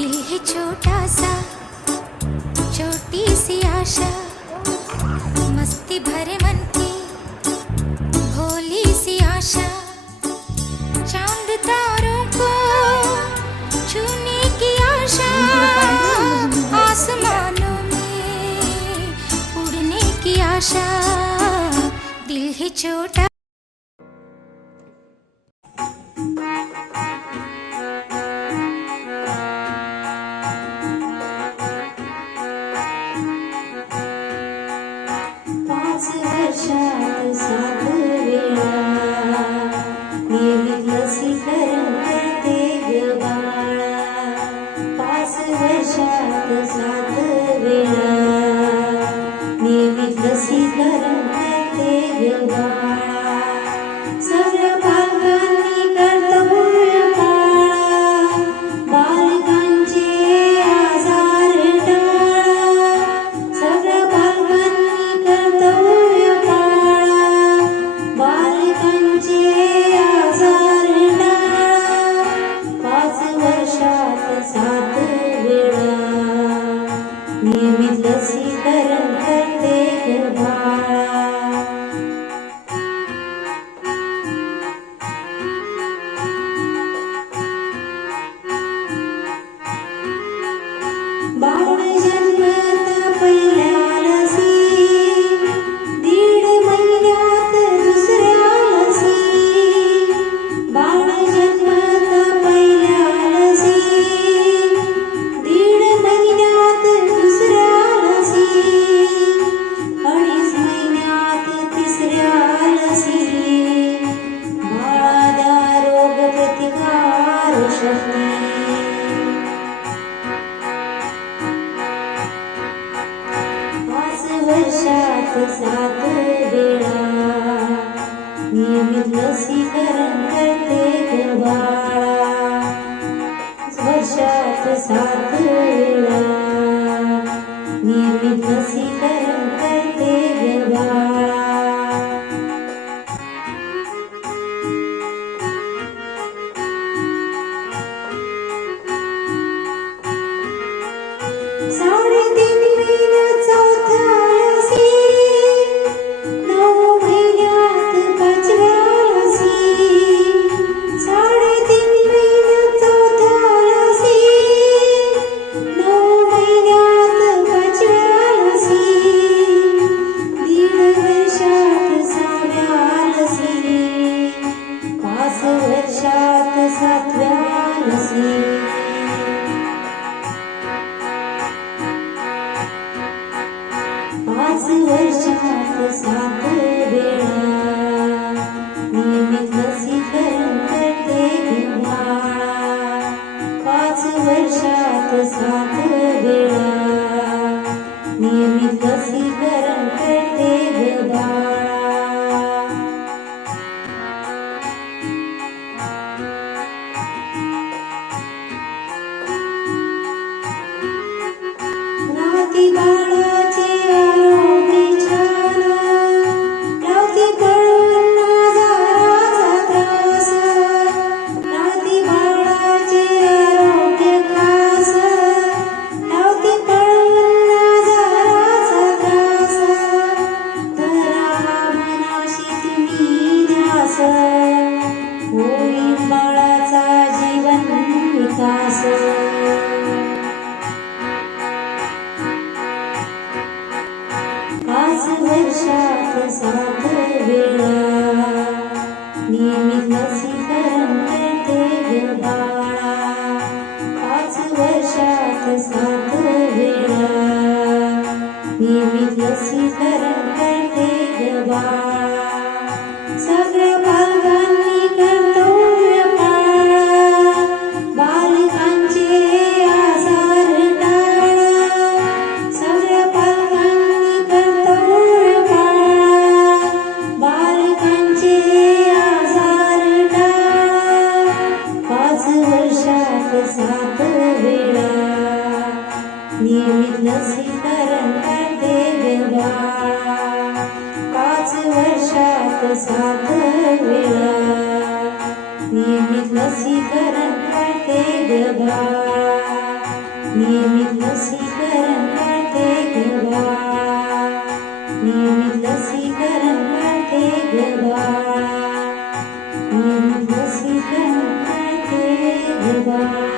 दिल है छोटा सा, छोटी सी आशा, मस्ती भरे मन की भोली सी आशा, चांद तारों को छूने की आशा, आसमानों में उड़ने की आशा, दिल है छोटा। वर्षात 7 वेळा नियमित लसीकरण करते ग बाळा. 5 वर्षात 7 वेळा नियमित लसीकरण करते ग बाळा. सगळ्या पालकांनी कर्तव्य पाळा, बालकांचे आजार टाळा. सगळ्या पालकांनी कर्तव्य पाळा, बालकांचे आजार टाळा. 5 वर्षात 7 वेळा नियमित लसीकरण करते ग बाळा. बाळ जन्मता पहिल्या लसी, 1.5 महिन्यात दुसऱ्या लसी. बाळ जन्मता पहिल्या लसी, 1.5 महिन्यात दुसऱ्या लसी. 2.5 महिन्यात तिसऱ्या लसी. बाळाला रोग प्रतिकार शक्ती. 5 वर्षात 7 वेळा नियमित लसीकरण करते ग बाळा. 5 वर्षात 7 वेळा नियमित लसीकरण करते ग बाळा. साडेतीन महिन्यात चौथ्या लसी, 9 महिन्यात 5व्या लसी. 3.5 महिन्यात चौथ्या लसी, 9 महिन्यात 5व्या लसी. 1.5 वर्षात 6व्या लसी. 5 वर्षात 7व्या लसी. 5 वर्षात 7 वेळा नियमित लसीकरण करते ग बाळा. 5 वर्षात 7 वेळा नियमित लसीकरण करते ग बाळा. राहती बाळाचे आरोग्य छान, लावती पळून आजाराचा त्रास. राहती बाळाचे आरोग्य खास, लावती पळून आजाराचा त्रास. धरा मनाशी तुम्ही ध्यास, होईल बाळाचा जीवन विकास. 5 वर्षात 7 वेळा नियमित लसीकरण करते ग बाळा. 5 वर्षात 7 वेळा नियमित लसीकरण करते ग बाळा. सगळ्या पालकांनी कर्तव्य पाळा, बालकांचे आजार टाळा. सगळ्या पालकांनी कर्तव्य पाळा, बालकांचे आजार टाळा. 5 वर्षात 7 वेळा नियमित लसीकरण करते ग बाळा. 5 वर्षात 7 वेळा नियमित लसीकरण करते ग बाळा. नियमित लसीकरण पाळते ग बाळ, नियमित लसीकरण पाळते ग बाळ, नियमित लसीकरण पाळते ग बाळ.